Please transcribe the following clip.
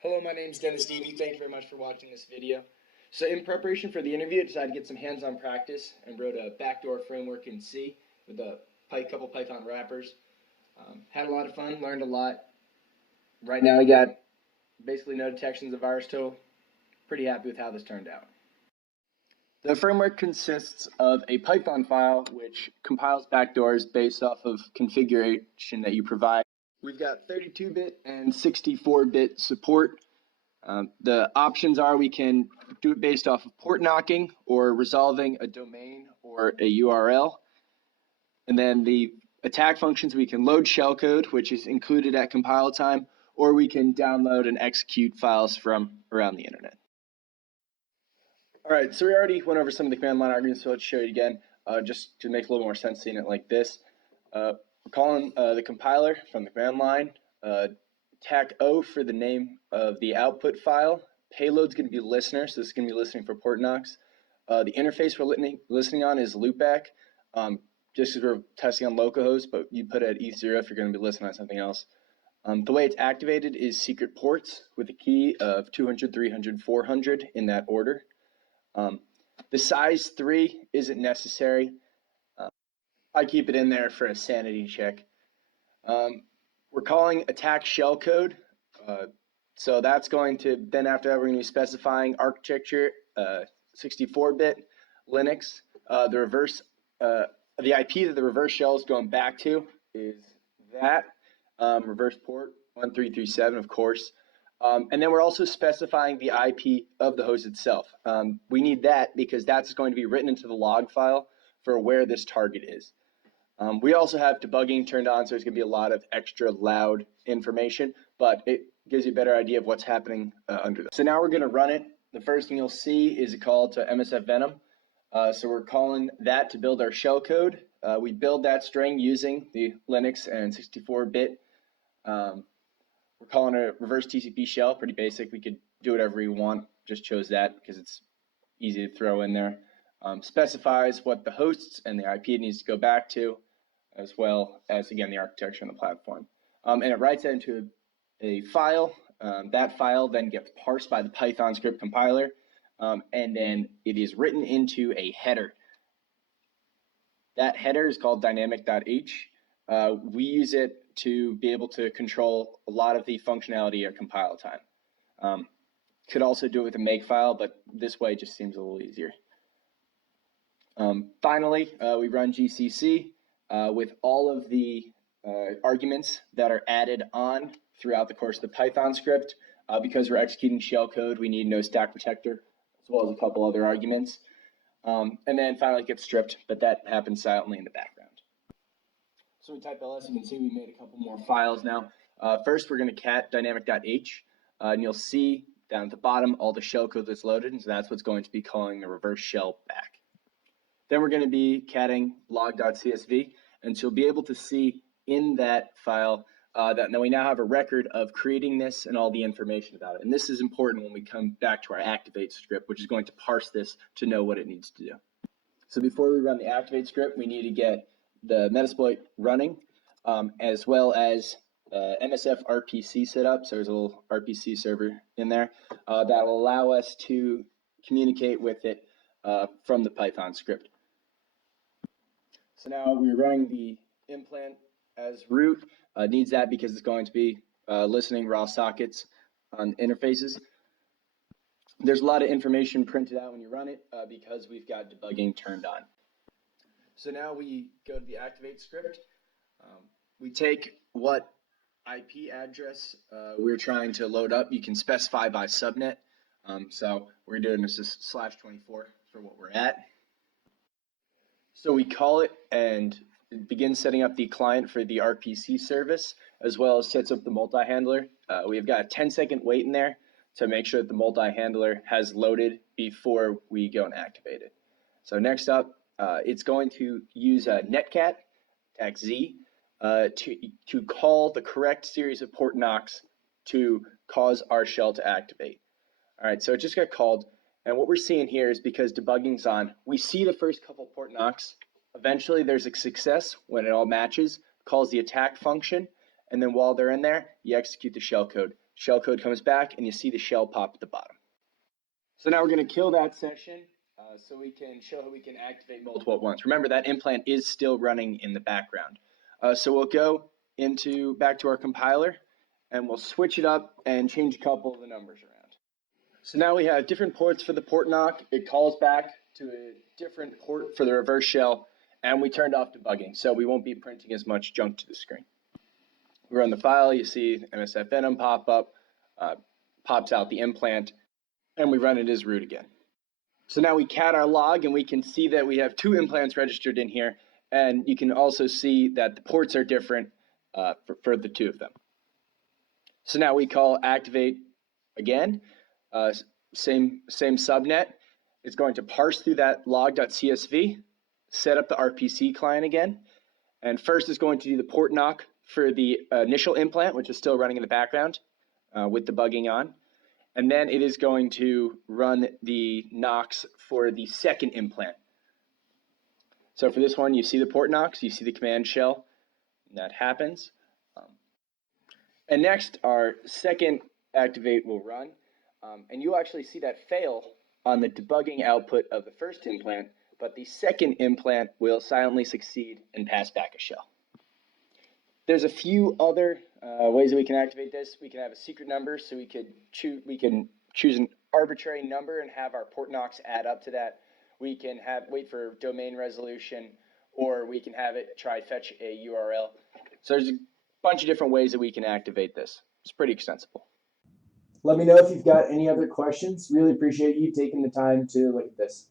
Hello, my name is Dennis Devey. Thank you very much for watching this video. So in preparation for the interview, I decided to get some hands-on practice and wrote a backdoor framework in C with a couple Python wrappers. Had a lot of fun, learned a lot. Right now I got basically no detections of virus tool. Pretty happy with how this turned out. The framework consists of a Python file which compiles backdoors based off of configuration that you provide. We've got 32-bit and 64-bit support. The options are we can do it based off of port knocking or resolving a domain or a URL. And then the attack functions, we can load shellcode, which is included at compile time, or we can download and execute files from around the internet. All right, so we already went over some of the command line arguments, so let's show you again, just to make a little more sense seeing it like this. We're calling the compiler from the command line, attack O for the name of the output file. Payload's going to be listener, so this is going to be listening for port knocks. The interface we're listening on is loopback, just because we're testing on localhost, but you put it at ETH0 if you're going to be listening on something else. The way it's activated is secret ports with a key of 200, 300, 400 in that order. The size 3 isn't necessary. I keep it in there for a sanity check. We're calling attack shellcode. So that's going to, then after that, we're going to be specifying architecture, 64-bit Linux. The IP that the reverse shell is going back to is that, reverse port 1337, of course. And then we're also specifying the IP of the host itself. We need that because that's going to be written into the log file for where this target is. We also have debugging turned on, so there's going to be a lot of extra loud information, but it gives you a better idea of what's happening under that. So now we're going to run it. The first thing you'll see is a call to MSF Venom. So we're calling that to build our shellcode. We build that string using the Linux and 64-bit. We're calling it a reverse TCP shell, pretty basic. We could do whatever we want, just chose that because it's easy to throw in there. Specifies what the hosts and the IP needs to go back to, as well as, again, the architecture and the platform. And it writes that into a file. That file then gets parsed by the Python script compiler, and then it is written into a header. That header is called dynamic.h. We use it to be able to control a lot of the functionality at compile time. Could also do it with a makefile, but this way just seems a little easier. Finally, we run GCC with all of the arguments that are added on throughout the course of the Python script. Because we're executing shellcode, we need no stack protector, as well as a couple other arguments. And then finally it gets stripped, but that happens silently in the background. So we type ls, you can see we made a couple more files now. First, we're going to cat dynamic.h, and you'll see down at the bottom all the shellcode that's loaded, and so that's what's going to be calling the reverse shell back. Then we're going to be catting log.csv, and so you'll be able to see in that file that we now have a record of creating this and all the information about it. And this is important when we come back to our activate script, which is going to parse this to know what it needs to do. So before we run the activate script, we need to get the Metasploit running, as well as MSF RPC set up. So there's a little RPC server in there that will allow us to communicate with it from the Python script. So now we're running the implant as root. Needs that because it's going to be listening raw sockets on interfaces. There's a lot of information printed out when you run it because we've got debugging turned on. So now we go to the activate script. We take what IP address we're trying to load up. You can specify by subnet. So we're doing this as /24 for what we're at. So we call it and begin setting up the client for the RPC service, as well as sets up the multi-handler. We've got a 10-second wait in there to make sure that the multi-handler has loaded before we go and activate it. So next up, it's going to use netcat, -z, to call the correct series of port knocks to cause our shell to activate. All right, so it just got called, and what we're seeing here is because debugging's on, we see the first couple port knocks. Eventually there's a success when it all matches, calls the attack function, and then while they're in there, you execute the shellcode. shellcode comes back, and you see the shell pop at the bottom. So now we're going to kill that session so we can show how we can activate multiple at once. Remember, that implant is still running in the background. So we'll go back to our compiler, and we'll switch it up and change a couple of the numbers around. So now we have different ports for the port knock. It calls back to a different port for the reverse shell, and we turned off debugging, so we won't be printing as much junk to the screen. We run the file, you see MSF Venom pop up, pops out the implant, and we run it as root again. So now we cat our log, and we can see that we have 2 implants registered in here, and you can also see that the ports are different for the 2 of them. So now we call activate again, same subnet. It's going to parse through that log.csv, set up the RPC client again, and first is going to do the port knock for the initial implant, which is still running in the background with debugging on. And then it is going to run the knocks for the second implant. So for this one, you see the port knocks, you see the command shell, and that happens. And next, our second activate will run, and you'll actually see that fail on the debugging output of the first implant, but the second implant will silently succeed and pass back a shell. There's a few other ways that we can activate this. We can have a secret number, so we can choose an arbitrary number and have our port knocks add up to that. We can wait for domain resolution, or we can have it try fetch a URL. So there's a bunch of different ways that we can activate this. It's pretty extensible. Let me know if you've got any other questions. Really appreciate you taking the time to look at this.